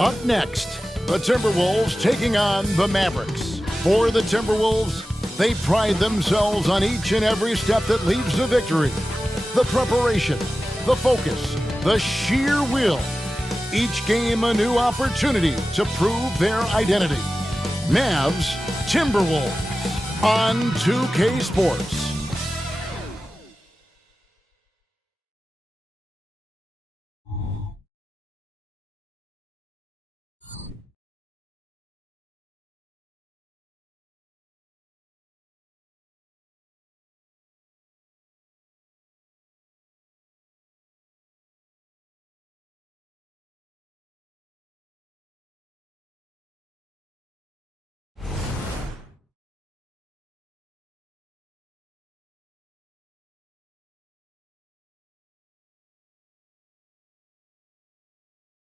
Up next, the Timberwolves taking on the Mavericks. For the Timberwolves, they pride themselves on each and every step that leads to victory. The preparation, the focus, the sheer will. Each game a new opportunity to prove their identity. Mavs, Timberwolves on 2K Sports.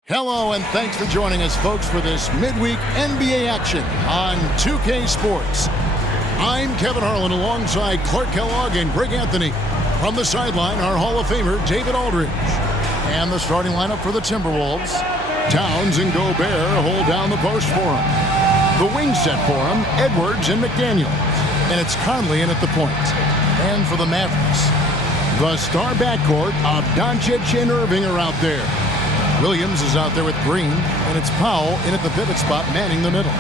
Hello, and thanks for joining us, folks, for this midweek NBA action on 2K Sports. I'm Kevin Harlan alongside Clark Kellogg and Greg Anthony. From the sideline, our Hall of Famer, David Aldridge. And the starting lineup for the Timberwolves. Towns and Gobert hold down the post for him. The wing set for him, Edwards and McDaniels. And it's Conley in at the point. And for the Mavericks, the star backcourt of Doncic and Irving are out there. Williams is out there with Green, and it's Powell in at the pivot spot, manning the middle.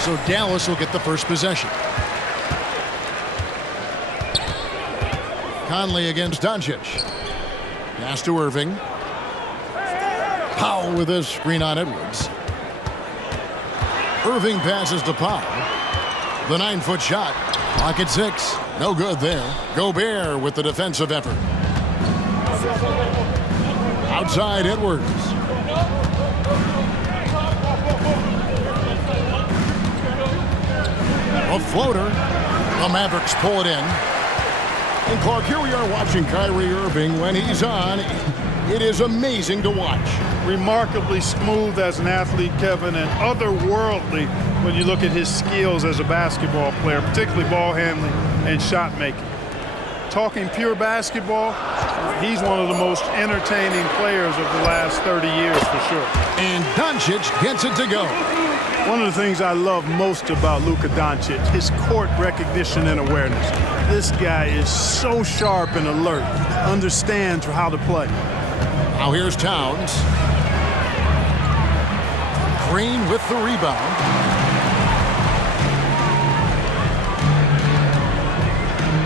So Dallas will get the first possession. Conley against Doncic. Pass to Irving. Powell with a screen on Edwards. Irving passes to Powell. The 9-foot shot. Pocket 6. No good there. Gobert with the defensive effort. Outside Edwards. A floater. The Mavericks pull it in. And Clark, here we are watching Kyrie Irving. When he's on, it is amazing to watch. Remarkably smooth as an athlete, Kevin, and otherworldly when you look at his skills as a basketball player, particularly ball handling and shot making. Talking pure basketball, he's one of the most entertaining players of the last 30 years for sure. And Doncic gets it to go. One of the things I love most about Luka Doncic, his court recognition and awareness. This guy is so sharp and alert, understands how to play. Now here's Towns. Green with the rebound.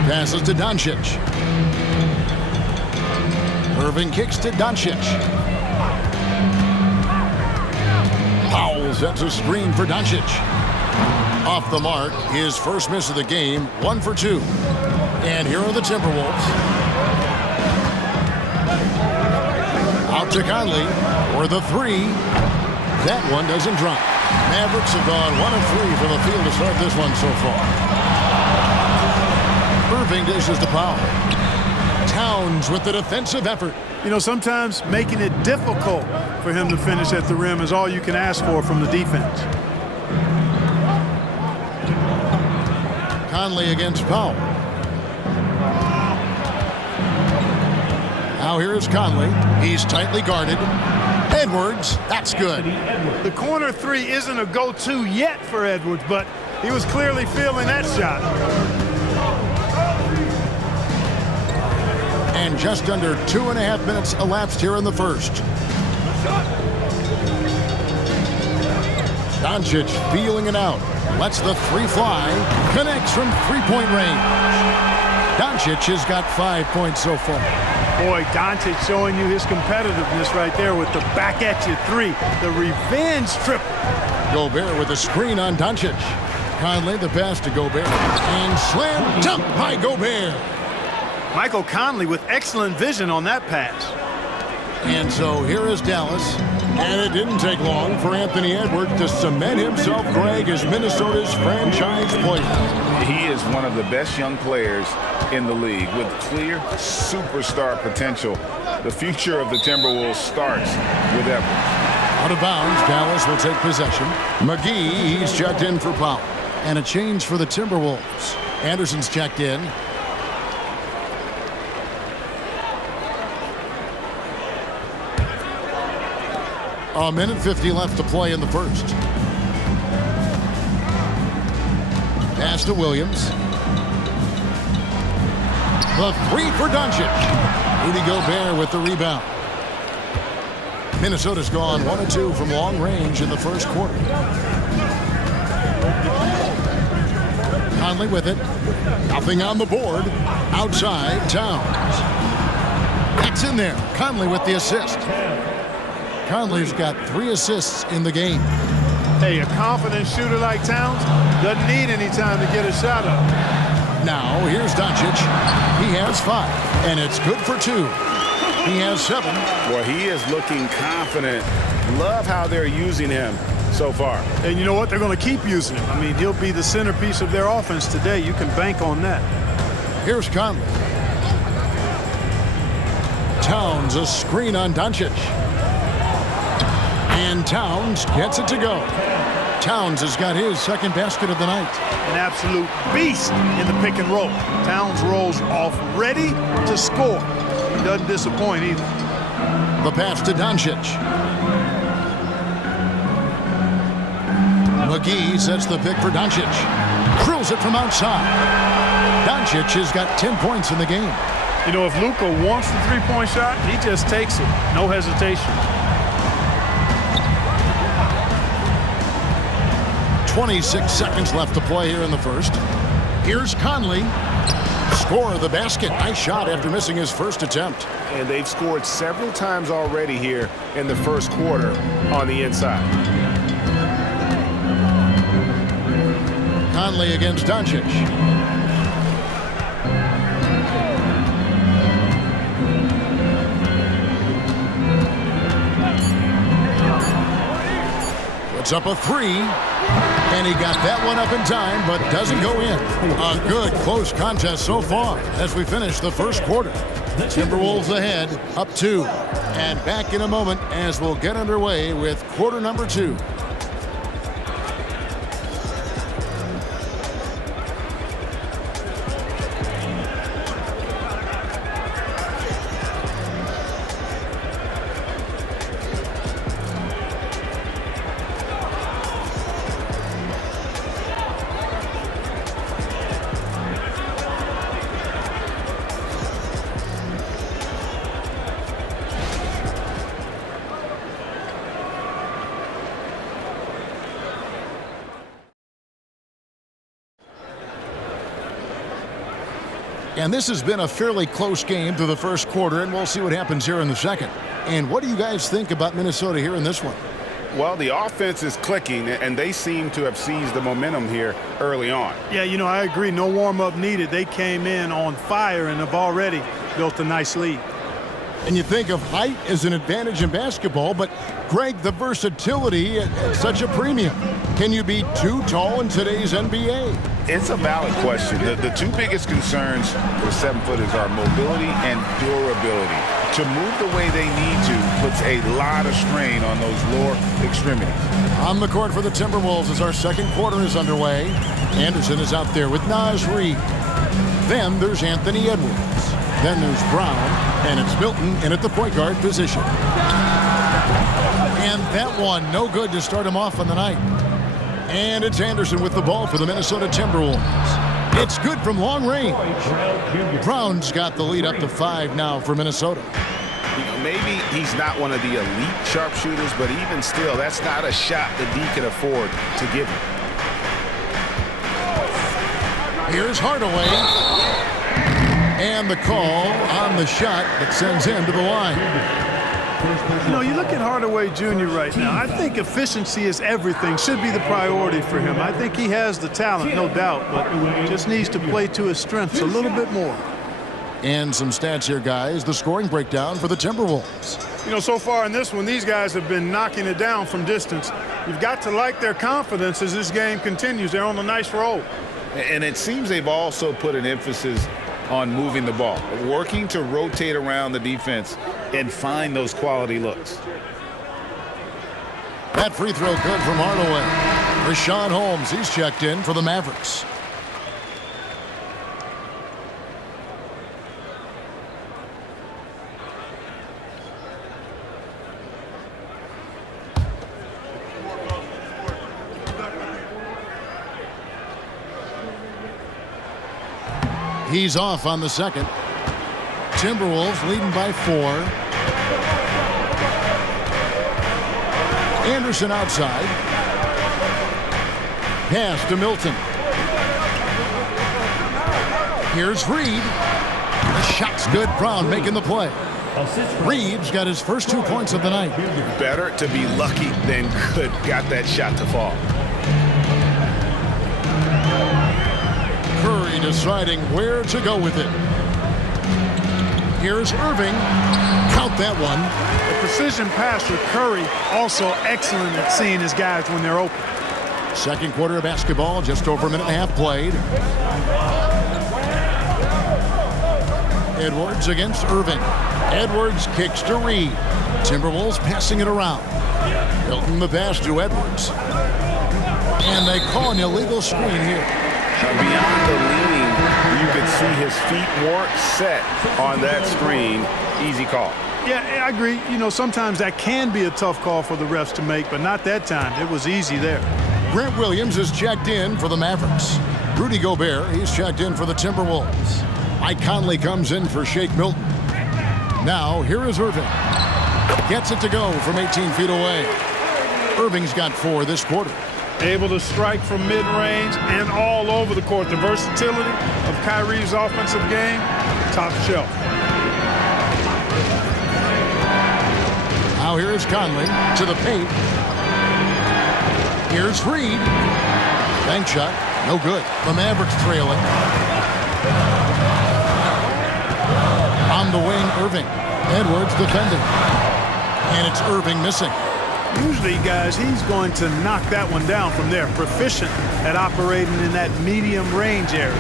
Passes to Doncic. Irving kicks to Doncic. Powell sets a screen for Doncic. Off the mark, his first miss of the game, 1 for 2. And here are the Timberwolves. Out to Conley for the 3. That one doesn't drop. Mavericks have gone 1 of 3 from the field to start this one so far. Irving dishes to Powell. Towns with the defensive effort. You know, sometimes making it difficult for him to finish at the rim is all you can ask for from the defense. Conley against Powell. Now here's Conley. He's tightly guarded. Edwards, that's good. The corner 3 isn't a go-to yet for Edwards, but he was clearly feeling that shot. And just under 2.5 minutes elapsed here in the first. Doncic feeling it out. Lets the 3 fly. Connects from three-point range. Doncic has got 5 points so far. Boy, Doncic showing you his competitiveness right there with the back-at-you 3. The revenge triple. Gobert with a screen on Doncic. Conley the pass to Gobert. And slam dunk by Gobert. Michael Conley with excellent vision on that pass. And so here is Dallas. And it didn't take long for Anthony Edwards to cement himself, Greg, as Minnesota's franchise player. He is one of the best young players in the league with clear superstar potential. The future of the Timberwolves starts with Edwards. Out of bounds, Dallas will take possession. McGee, he's checked in for foul. And a change for the Timberwolves. Anderson's checked in. A minute 50 left to play in the first. Pass to Williams. The three for Doncic. Rudy Gobert with the rebound. Minnesota's gone 1 of 2 from long range in the first quarter. Conley with it. Nothing on the board. Outside, Towns. That's in there. Conley with the assist. Conley's got 3 assists in the game. Hey, a confident shooter like Towns doesn't need any time to get a shot up. Now, here's Doncic. He has 5, and it's good for 2. He has 7. Boy, he is looking confident. Love how they're using him so far. And you know what? They're going to keep using him. I mean, he'll be the centerpiece of their offense today. You can bank on that. Here's Conley. Towns, a screen on Doncic. And Towns gets it to go. Towns has got his second basket of the night. An absolute beast in the pick and roll. Towns rolls off ready to score. He doesn't disappoint either. The pass to Doncic. McGee sets the pick for Doncic. Drills it from outside. Doncic has got 10 points in the game. You know, if Luka wants the three-point shot, he just takes it. No hesitation. 26 seconds left to play here in the first. Here's Conley. Score of the basket. Nice shot after missing his first attempt. And they've scored several times already here in the first quarter on the inside. Conley against Doncic. Puts up a 3. And he got that one up in time, but doesn't go in. A good, close contest so far as we finish the first quarter. Timberwolves ahead, up 2. And back in a moment as we'll get underway with quarter number 2. And this has been a fairly close game through the first quarter, and we'll see what happens here in the second. And what do you guys think about Minnesota here in this one? Well, the offense is clicking, and they seem to have seized the momentum here early on. Yeah, you know, I agree. No warm-up needed. They came in on fire and have already built a nice lead. And you think of height as an advantage in basketball, but, Greg, the versatility at such a premium. Can you be too tall in today's NBA? It's a valid question. The two biggest concerns for 7-footers are mobility and durability. To move the way they need to puts a lot of strain on those lower extremities. On the court for the Timberwolves as our second quarter is underway. Anderson is out there with Naz Reid. Then there's Anthony Edwards. Then there's Brown, and it's Milton in at the point guard position. And that one, no good to start him off on the night. And it's Anderson with the ball for the Minnesota Timberwolves. It's good from long range. Brown's got the lead up to 5 now for Minnesota. You know, maybe he's not one of the elite sharpshooters, but even still, that's not a shot that he can afford to give him. Here's Hardaway. And the call on the shot that sends him to the line. You know, you look at Hardaway Jr. right now. I think efficiency is everything, should be the priority for him. I think he has the talent, no doubt, but just needs to play to his strengths a little bit more. And some stats here, guys. The scoring breakdown for the Timberwolves. You know, so far in this one, these guys have been knocking it down from distance. You've got to like their confidence as this game continues. They're on a nice roll. And it seems they've also put an emphasis on moving the ball, working to rotate around the defense and find those quality looks. That free throw good from Hardaway. Rashawn Holmes, he's checked in for the Mavericks. He's off on the second. Timberwolves leading by 4. Anderson outside. Pass to Milton. Here's Reed. The shot's good. Brown making the play. Reed's got his first 2 points of the night. Better to be lucky than good. Got that shot to fall. Curry deciding where to go with it. Here's Irving. Count that one. The precision pass with Curry, also excellent at seeing his guys when they're open. Second quarter of basketball, just over a minute and a half played. Edwards against Irving. Edwards kicks to Reed. Timberwolves passing it around. Milton the pass to Edwards. And they call an illegal screen here. Beyond the leaning, you could see his feet weren't set on that screen. Easy call. Yeah, I agree. You know, sometimes that can be a tough call for the refs to make, but not that time. It was easy there. Grant Williams is checked in for the Mavericks. Rudy Gobert, he's checked in for the Timberwolves. Mike Conley comes in for Shake Milton. Now, here is Irving. Gets it to go from 18 feet away. Irving's got 4 this quarter. Able to strike from mid-range and all over the court. The versatility of Kyrie's offensive game, top shelf. Now here is Conley to the paint. Here's Reed. Bank shot, no good. The Mavericks trailing. On the wing, Irving. Edwards defending. And it's Irving missing. Usually, guys, he's going to knock that one down from there. Proficient at operating in that medium range area.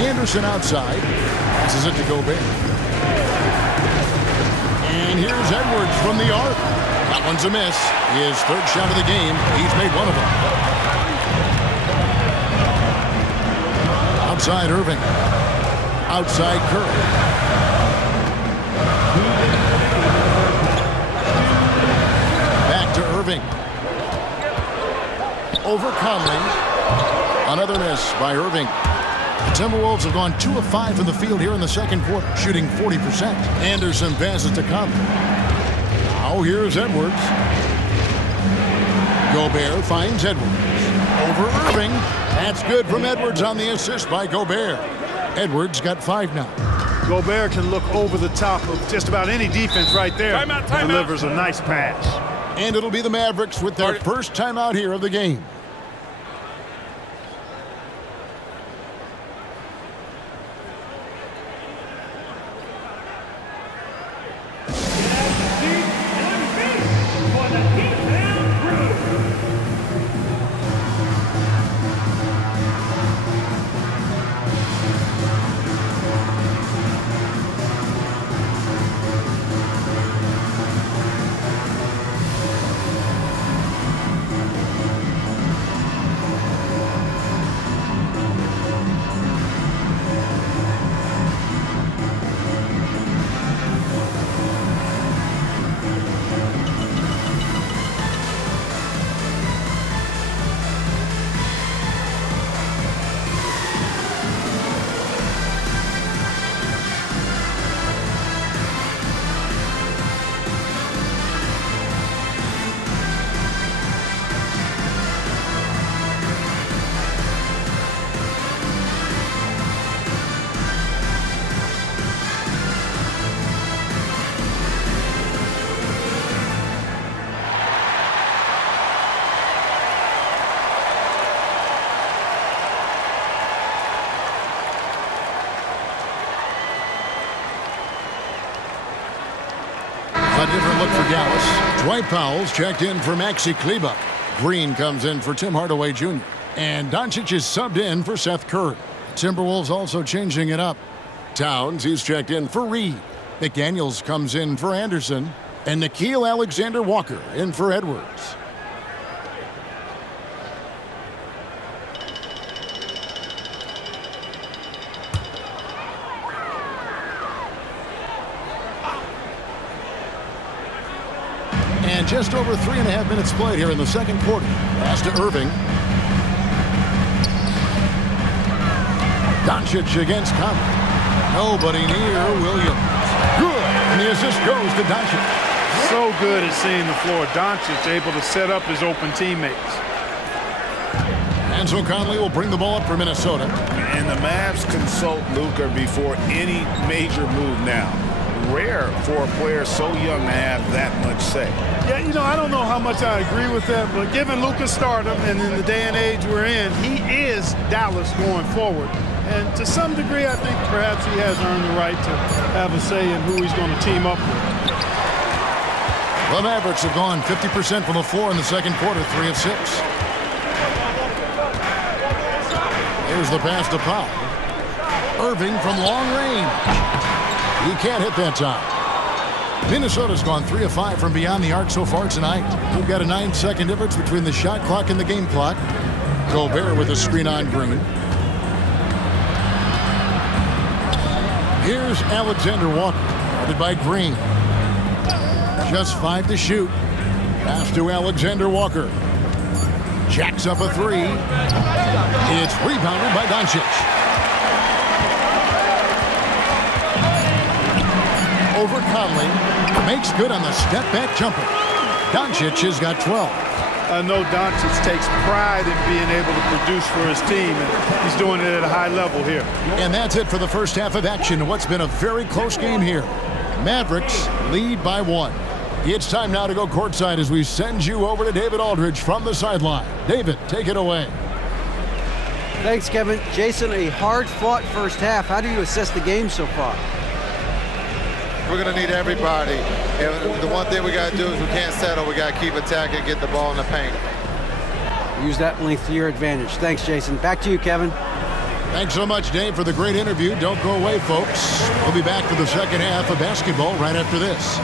Anderson outside. Passes it to Gobert. And here's Edwards from the arc. That one's a miss. His third shot of the game. He's made one of them. Outside Irving. Outside Curry. Irving. Over Conley. Another miss by Irving. The Timberwolves have gone 2 of 5 from the field here in the second quarter, shooting 40%. Anderson passes to Conley. Now here's Edwards. Gobert finds Edwards. Over Irving. That's good from Edwards on the assist by Gobert. Edwards got 5 now. Gobert can look over the top of just about any defense right there. Timeout. Delivers a nice pass. And it'll be the Mavericks with their first timeout here of the game. out for Dallas. Dwight Powell's checked in for Maxi Kleber. Green comes in for Tim Hardaway Jr. And Doncic is subbed in for Seth Curry. Timberwolves also changing it up. Towns, he's checked in for Reed. McDaniels comes in for Anderson. And Nickeil Alexander-Walker in for Edwards. And just over 3.5 minutes played here in the second quarter. Pass to Irving. Doncic against Conley. Nobody near Williams. Good. And the assist goes to Doncic. So good at seeing the floor. Doncic able to set up his open teammates. And so Conley will bring the ball up for Minnesota. And the Mavs consult Luka before any major move now. Rare for a player so young to have that much say. Yeah, you know, I don't know how much I agree with that, but given Luka's stardom and in the day and age we're in, he is Dallas going forward. And to some degree, I think perhaps he has earned the right to have a say in who he's going to team up with. The Mavericks have gone 50% from the floor in the second quarter, 3 of 6. Here's the pass to Powell. Irving from long range. He can't hit that time. Minnesota's gone 3 of 5 from beyond the arc so far tonight. We've got a 9-second difference between the shot clock and the game clock. Gobert with a screen on Green. Here's Alexander-Walker, guarded by Green. Just 5 to shoot. Pass to Alexander-Walker. Jacks up a 3. It's rebounded by Doncic. Over Conley. Makes good on the step-back jumper. Doncic has got 12. I know Doncic takes pride in being able to produce for his team, and he's doing it at a high level here. And that's it for the first half of action in what's been a very close game here. Mavericks lead by 1. It's time now to go courtside as we send you over to David Aldridge from the sideline. David, take it away. Thanks, Kevin. Jason, a hard-fought first half. How do you assess the game so far? We're going to need everybody. And the one thing we got to do is we can't settle. We got to keep attacking, get the ball in the paint. Use that length to your advantage. Thanks, Jason. Back to you, Kevin. Thanks so much, Dave, for the great interview. Don't go away, folks. We'll be back for the second half of basketball right after this.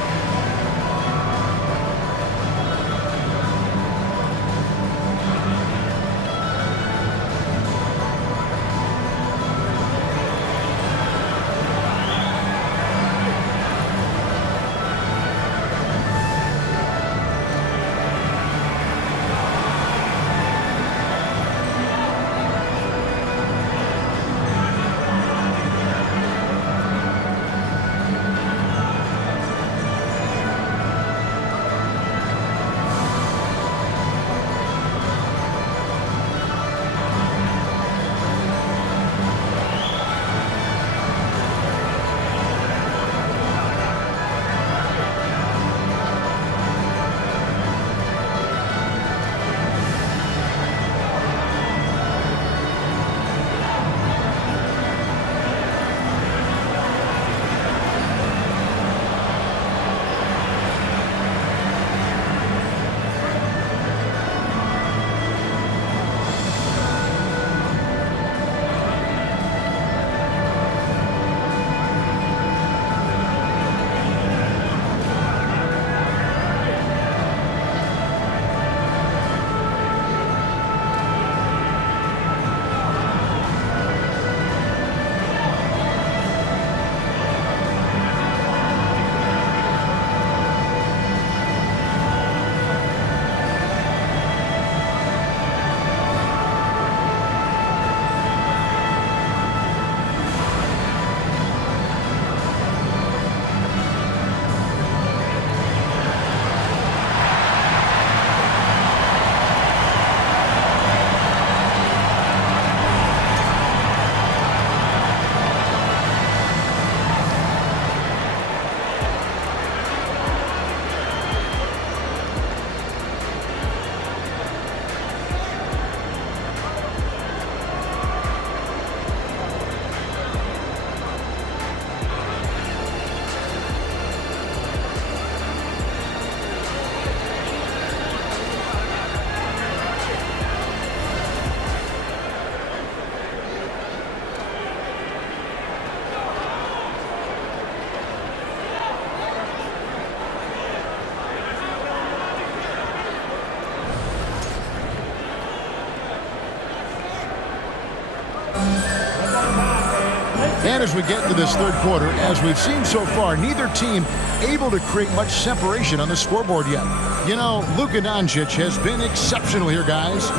And as we get into this third quarter, as we've seen so far, neither team able to create much separation on the scoreboard yet. You know, Luka Doncic has been exceptional here, guys.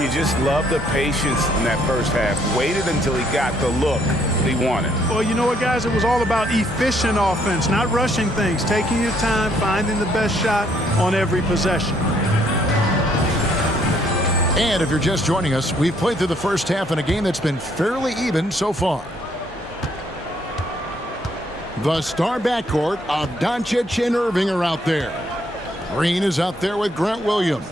You just love the patience in that first half. Waited until he got the look he wanted. Well, you know what, guys? It was all about efficient offense, not rushing things, taking your time, finding the best shot on every possession. And if you're just joining us, we've played through the first half in a game that's been fairly even so far. The star backcourt of Doncic and Irving are out there. Green is out there with Grant Williams.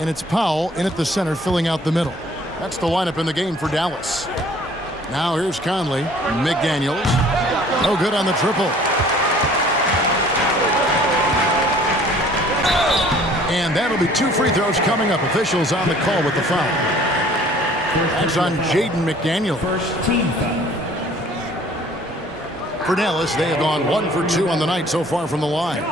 And it's Powell in at the center filling out the middle. That's the lineup in the game for Dallas. Now here's Conley. McDaniels. No good on the triple. And that'll be 2 free throws coming up. Officials on the call with the foul. That's on Jaden McDaniels. First team foul. For Dallas, they have gone 1 for 2 on the night so far from the line.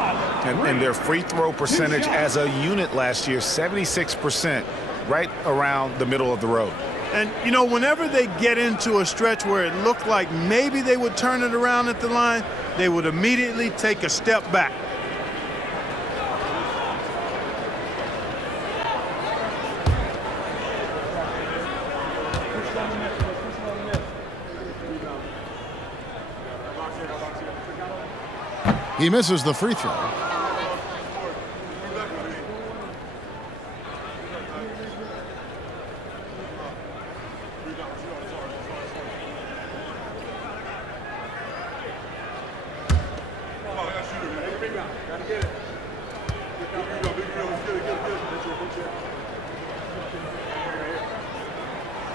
And their free throw percentage as a unit last year, 76%, right around the middle of the road. And, you know, whenever they get into a stretch where it looked like maybe they would turn it around at the line, they would immediately take a step back. He misses the free throw.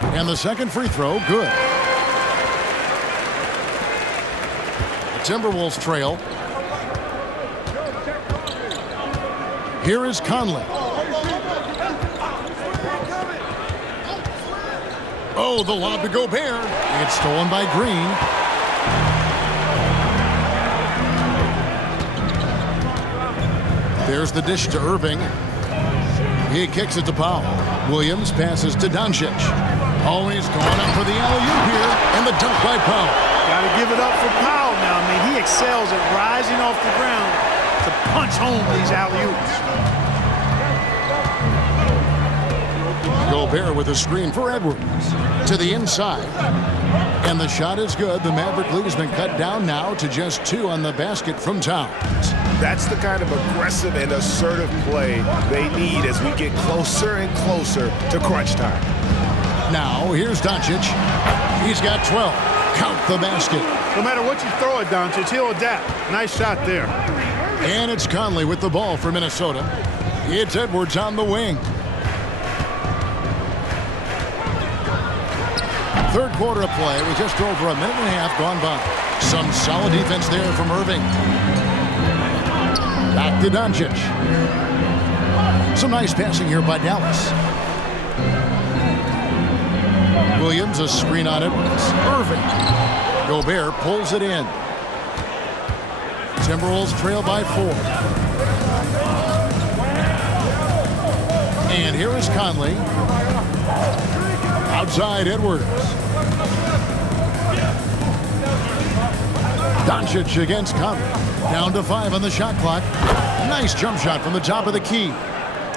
And the second free throw, good. The Timberwolves trail. Here is Conley. Oh, the lob to Gobert. It's stolen by Green. There's the dish to Irving. He kicks it to Powell. Williams passes to Doncic. Oh, he's going up for the alley-oop here, and the dunk by Powell. Got to give it up for Powell now. I mean, he excels at rising off the ground to punch home these alley-oops. Gobert with a screen for Edwards. To the inside. And the shot is good. The Maverick lead has been cut down now to just 2 on the basket from Towns. That's the kind of aggressive and assertive play they need as we get closer and closer to crunch time. Now, here's Doncic. He's got 12. Count the basket. No matter what you throw at Doncic, he'll adapt. Nice shot there. And it's Conley with the ball for Minnesota. It's Edwards on the wing. Third quarter of play with just over a minute and a half gone by. Some solid defense there from Irving. Back to Doncic. Some nice passing here by Dallas. Williams, a screen on Edwards. Irving. Gobert pulls it in. Timberwolves trail by 4. And here is Conley. Outside Edwards. Doncic against Conley. Down to 5 on the shot clock. Nice jump shot from the top of the key.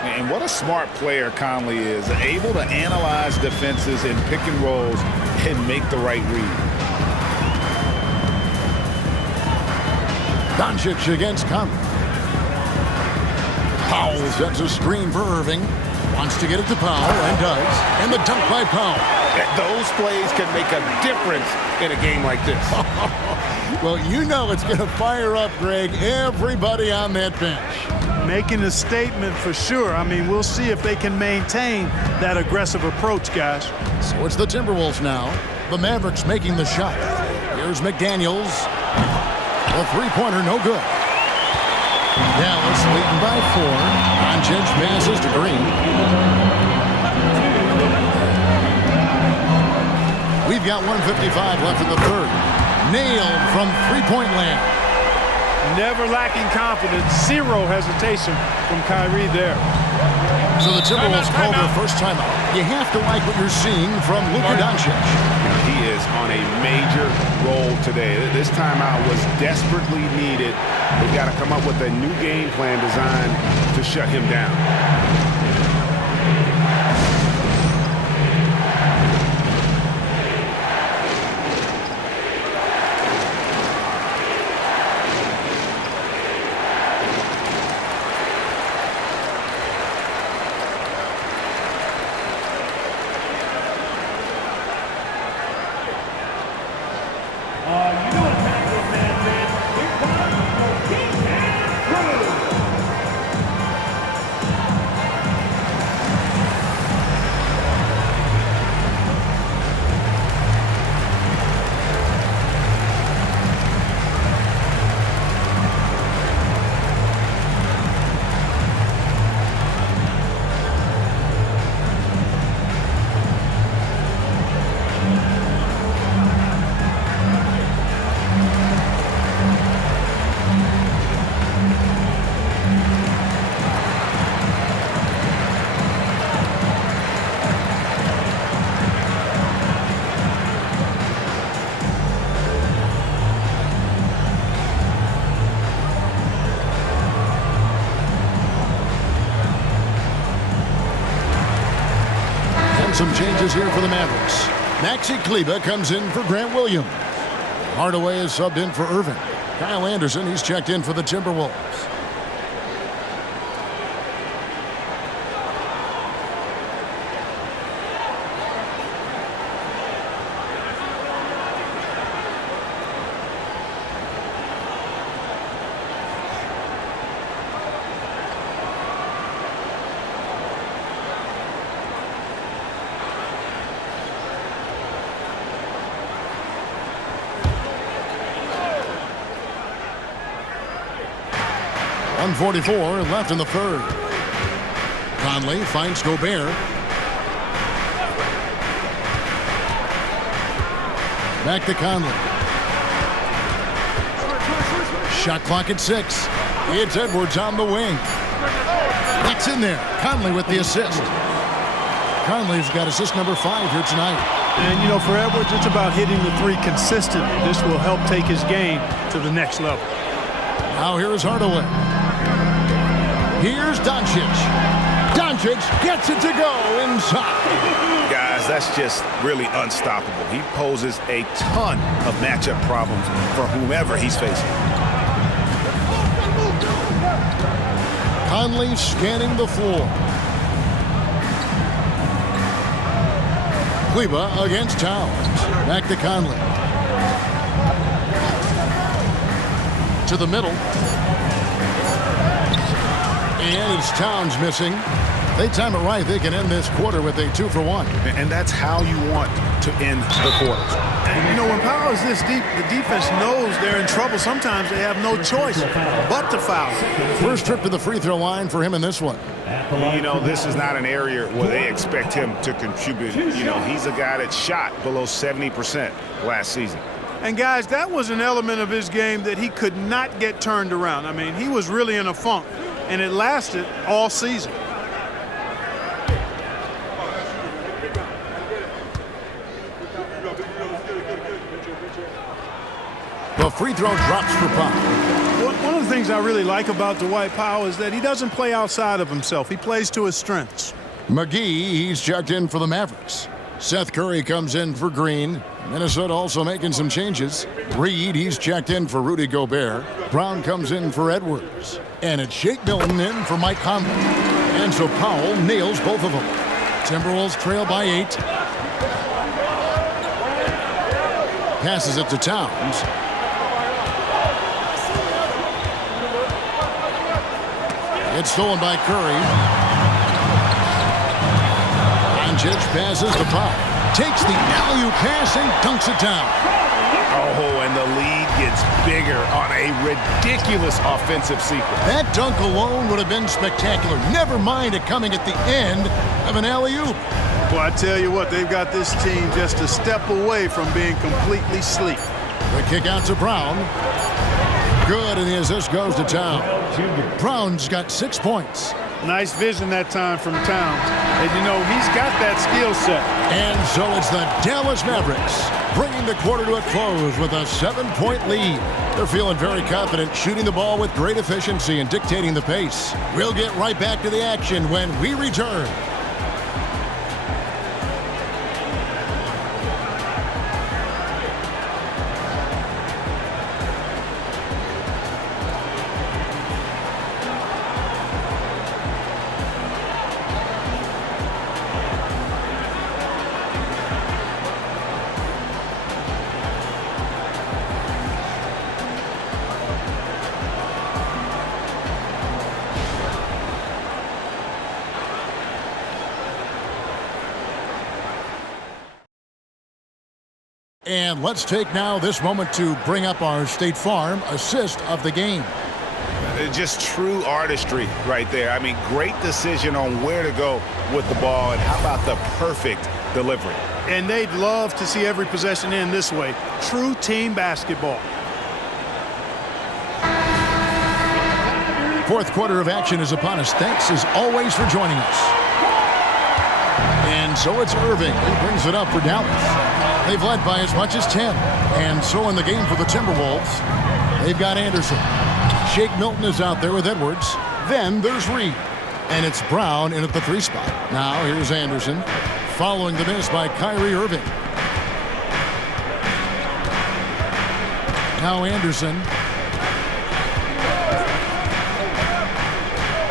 And what a smart player Conley is. Able to analyze defenses in pick and rolls and make the right read. Doncic against Conley. Powell sets a screen for Irving. Wants to get it to Powell, and does. And the dunk by Powell. Those plays can make a difference in a game like this. Well, you know it's going to fire up, Greg, everybody on that bench. Making a statement for sure. I mean, we'll see if they can maintain that aggressive approach, guys. So it's the Timberwolves now. The Mavericks making the shot. Here's McDaniels. The three-pointer, no good. Dallas leading by 4. Doncic passes to Green. We've got 1:55 left in the third. Nailed from three-point land. Never lacking confidence. Zero hesitation from Kyrie there. So the Timberwolves call their first timeout. You have to like what you're seeing from Luka Doncic. He is on a major role today. This timeout was desperately needed. They've got to come up with a new game plan designed to shut him down. Some changes here for the Mavericks. Maxi Kleber comes in for Grant Williams. Hardaway is subbed in for Irving. Kyle Anderson, he's checked in for the Timberwolves. .144 left in the third. Conley finds Gobert. Back to Conley. Shot clock at 6. It's Edwards on the wing. That's in there. Conley with the assist. Conley's got assist number 5 here tonight. And, you know, for Edwards, it's about hitting the three consistently. This will help take his game to the next level. Now here is Hardaway. Here's Doncic. Doncic gets it to go inside. Guys, that's just really unstoppable. He poses a ton of matchup problems for whomever he's facing. Conley scanning the floor. Kleber against Towns. Back to Conley. To the middle. And it's Towns missing. They time it right. They can end this quarter with a 2-for-1. And that's how you want to end the quarter. And, you know, when Powell is this deep, the defense knows they're in trouble. Sometimes they have no choice but to foul. First trip to the free throw line for him in this one. You know, this is not an area where they expect him to contribute. You know, he's a guy that shot below 70% last season. And, guys, that was an element of his game that he could not get turned around. I mean, he was really in a funk, and it lasted all season. The free throw drops for Powell. One of the things I really like about Dwight Powell is that he doesn't play outside of himself. He plays to his strengths. McGee, he's checked in for the Mavericks. Seth Curry comes in for Green. Minnesota also making some changes. Reed, he's checked in for Rudy Gobert. Brown comes in for Edwards. And it's Shake Milton in for Mike Conley. And so Powell nails both of them. Timberwolves trail by 8. Passes it to Towns. It's stolen by Curry. Doncic passes to Powell. Takes the alley-oop pass and dunks it down. Oh, and the lead gets bigger on a ridiculous offensive sequence. That dunk alone would have been spectacular. Never mind it coming at the end of an alley-oop. Well, I tell you what, they've got this team just a step away from being completely sleep. The kick out to Brown. Good, and the assist goes to Towns. Brown's got 6 points. Nice vision that time from Towns. And, you know, he's got that skill set. And so it's the Dallas Mavericks bringing the quarter to a close with a 7-point lead. They're feeling very confident, shooting the ball with great efficiency and dictating the pace. We'll get right back to the action when we return. And let's take now this moment to bring up our State Farm assist of the game. Just true artistry right there. I mean, great decision on where to go with the ball, and how about the perfect delivery. And they'd love to see every possession end this way. True team basketball. Fourth quarter of action is upon us. Thanks as always for joining us. And so it's Irving who brings it up for Dallas. They've led by as much as 10. And so in the game for the Timberwolves, they've got Anderson. Shake Milton is out there with Edwards. Then there's Reed. And it's Brown in at the 3 spot. Now here's Anderson, following the miss by Kyrie Irving. Now Anderson.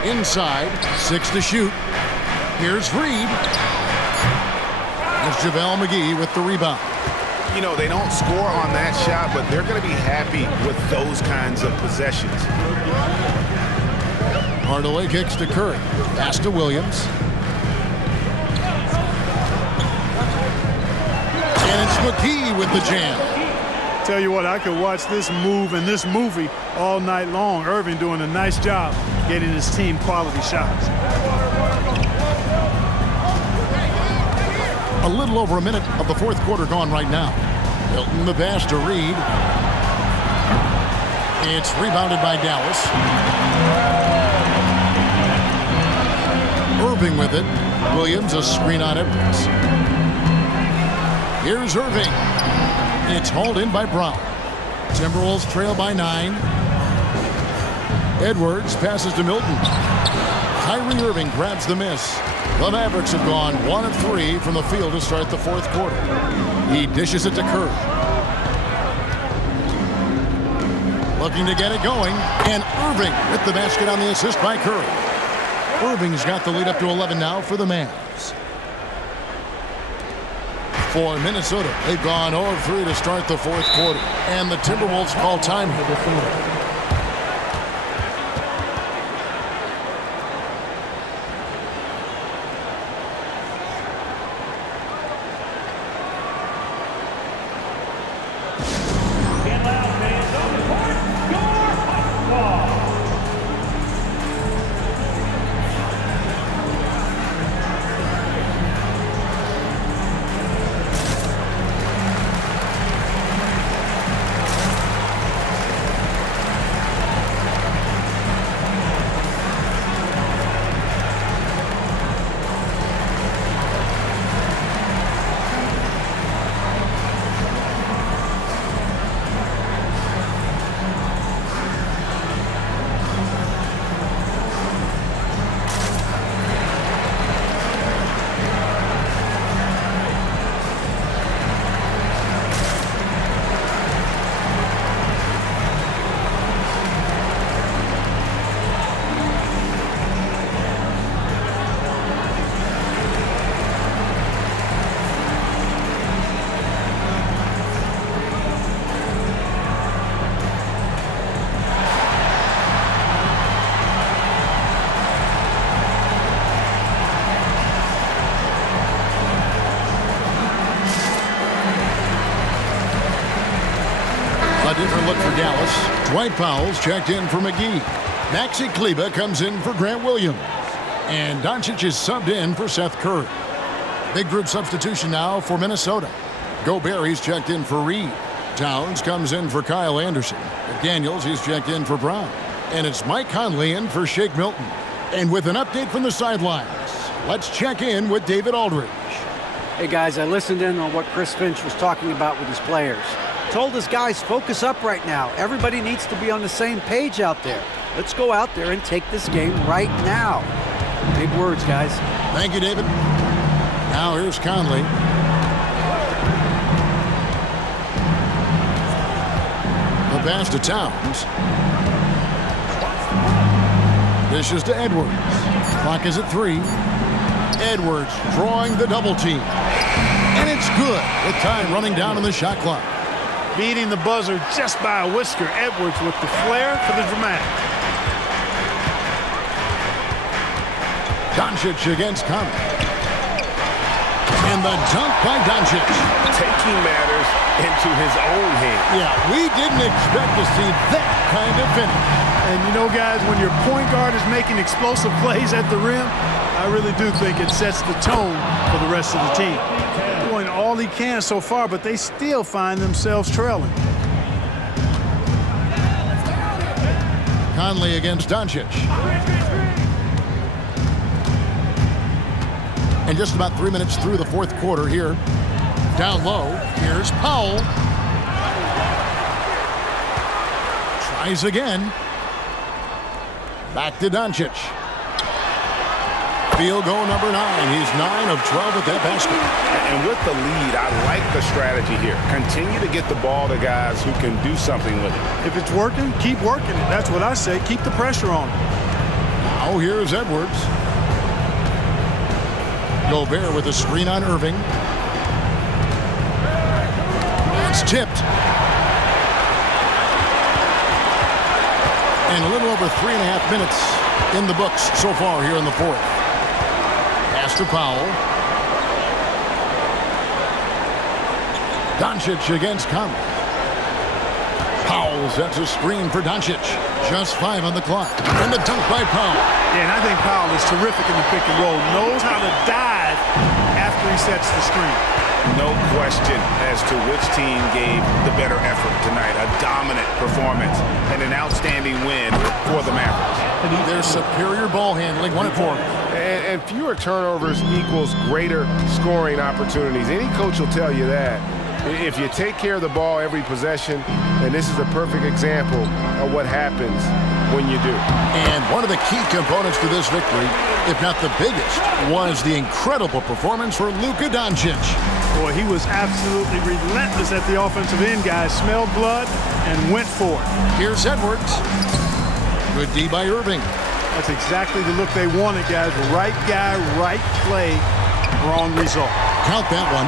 Inside, 6 to shoot. Here's Reed. There's JaVale McGee with the rebound. You know, they don't score on that shot, but they're going to be happy with those kinds of possessions. Hardaway kicks to Curry. Pass to Williams. And it's McGee with the jam. Tell you what, I could watch this move and this movie all night long. Irving doing a nice job getting his team quality shots. A little over a minute of the fourth quarter gone right now. Milton the pass to Reed. It's rebounded by Dallas. Irving with it. Williams a screen on Edwards. Here's Irving. It's hauled in by Brown. Timberwolves trail by 9. Edwards passes to Milton. Kyrie Irving grabs the miss. The Mavericks have gone 1 of 3 from the field to start the fourth quarter. He dishes it to Curry. Looking to get it going. And Irving with the basket on the assist by Curry. Irving's got the lead up to 11 now for the Mavs. For Minnesota, they've gone 0 of 3 to start the fourth quarter. And the Timberwolves call time here. A different look for Dallas. Dwight Powell's checked in for McGee. Maxi Kleber comes in for Grant Williams. And Doncic is subbed in for Seth Curry. Big group substitution now for Minnesota. Gobert's checked in for Reed. Towns comes in for Kyle Anderson. McDaniels, he's checked in for Brown. And it's Mike Conley in for Shake Milton. And with an update from the sidelines, let's check in with David Aldridge. Hey guys, I listened in on what Chris Finch was talking about with his players. Told his guys, focus up right now. Everybody needs to be on the same page out there. Let's go out there and take this game right now. Big words, guys. Thank you, David. Now here's Conley. The pass to Towns. Dishes to Edwards. Clock is at 3. Edwards drawing the double team. And it's good with time running down on the shot clock. Beating the buzzer just by a whisker. Edwards with the flair for the dramatic. Doncic against Conley. And the dunk by Doncic. Taking matters into his own hands. Yeah, we didn't expect to see that kind of finish. And you know, guys, when your point guard is making explosive plays at the rim, I really do think it sets the tone for the rest of the team. Doing all he can so far, but they still find themselves trailing. Conley against Doncic. And just about 3 minutes through the fourth quarter here. Down low, here's Powell. Tries again. Back to Doncic. Field goal number 9. He's 9 of 12 at that basket. And with the lead, I like the strategy here. Continue to get the ball to guys who can do something with it. If it's working, keep working it. That's what I say. Keep the pressure on him. Now here's Edwards. Gobert with a screen on Irving. It's tipped. And a little over 3.5 minutes in the books so far here in the fourth. Pass to Powell. Doncic against Conley. Powell sets a screen for Doncic. Just 5 on the clock. And the dunk by Powell. Yeah, and I think Powell is terrific in the pick and roll. Knows how to dive after he sets the screen. No question as to which team gave the better effort tonight. A dominant performance and an outstanding win for the Mavericks. Their superior ball handling, 1 and 4. And fewer turnovers equals greater scoring opportunities. Any coach will tell you that. If you take care of the ball every possession, and this is a perfect example of what happens when you do. And one of the key components to this victory, if not the biggest, was the incredible performance for Luka Doncic. Boy, he was absolutely relentless at the offensive end, guys. Smelled blood and went for it. Here's Edwards. Good D by Irving. That's exactly the look they wanted, guys. Right guy, right play, wrong result. Count that one.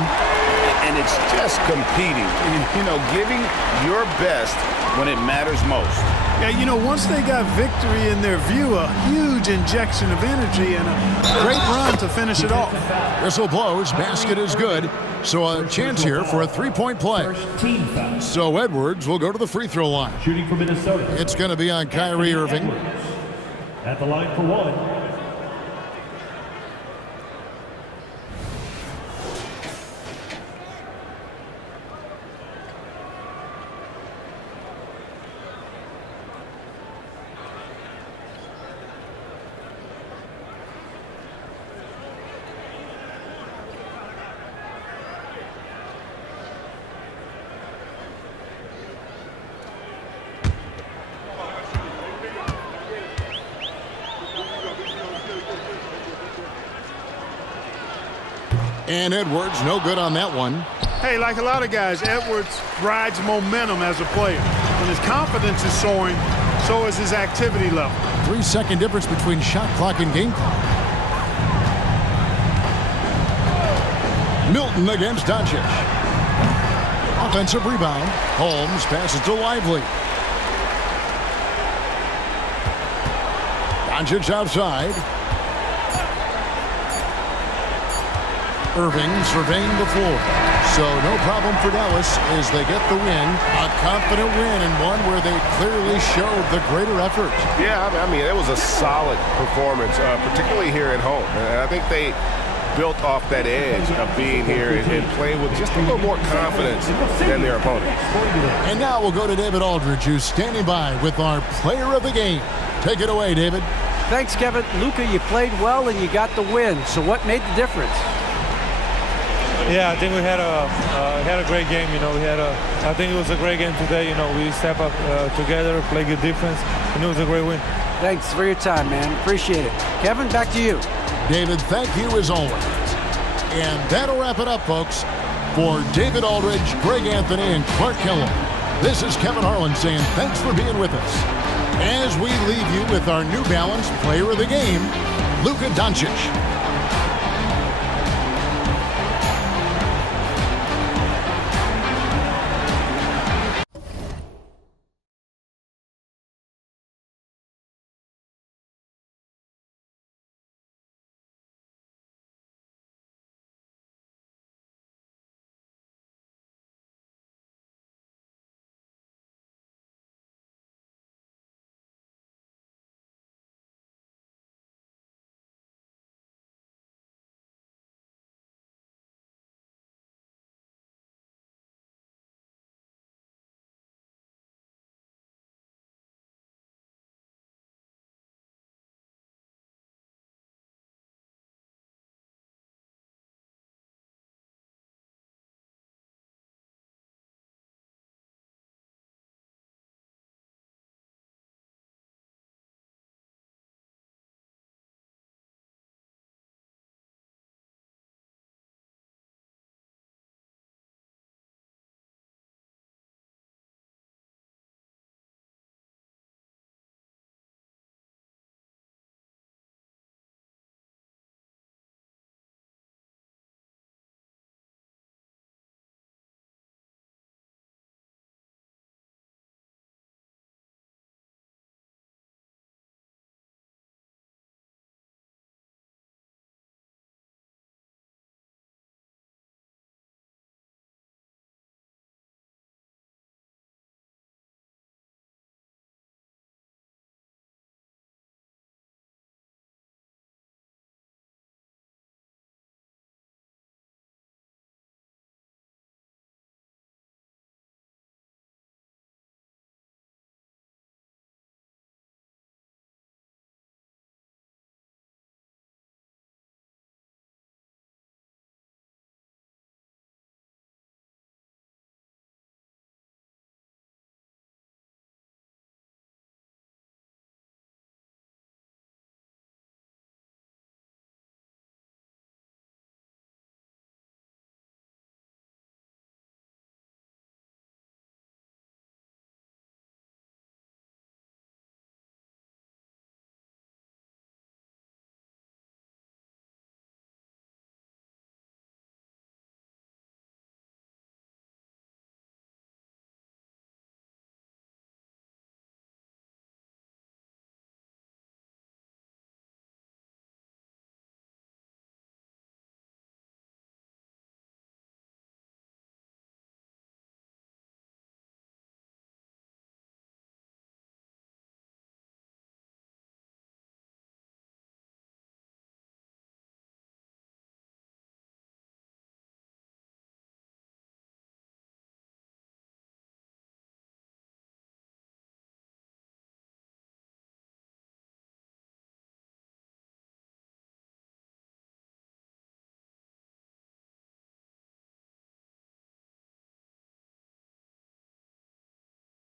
And it's just competing, you know, giving your best when it matters most. Yeah, you know, once they got victory in their view, a huge injection of energy and a great run to finish it off. Whistle blows, basket is good, so a chance here for a 3-point play. So Edwards will go to the free throw line. Shooting for Minnesota. It's going to be on Kyrie Irving. At the line for 1. And Edwards, no good on that one. Hey, like a lot of guys, Edwards rides momentum as a player. When his confidence is soaring, so is his activity level. 3-second difference between shot clock and game clock. Milton against Doncic. Offensive rebound. Holmes passes to Lively. Doncic outside. Irving surveying the floor. So no problem for Dallas as they get the win. A confident win and one where they clearly showed the greater effort. Yeah, I mean, it was a solid performance, particularly here at home. And I think they built off that edge of being here and playing with just a little more confidence than their opponents. And now we'll go to David Aldridge, who's standing by with our player of the game. Take it away, David. Thanks, Kevin. Luka, you played well and you got the win. So what made the difference? Yeah, I think we had a great game. I think it was a great game today. We step up together, play good defense, and it was a great win. Thanks for your time, man. Appreciate it. Kevin, back to you. David, thank you as always. And that'll wrap it up, folks. For David Aldridge, Greg Anthony, and Clark Kellogg, this is Kevin Harlan saying thanks for being with us. As we leave you with our New Balance Player of the Game, Luka Doncic.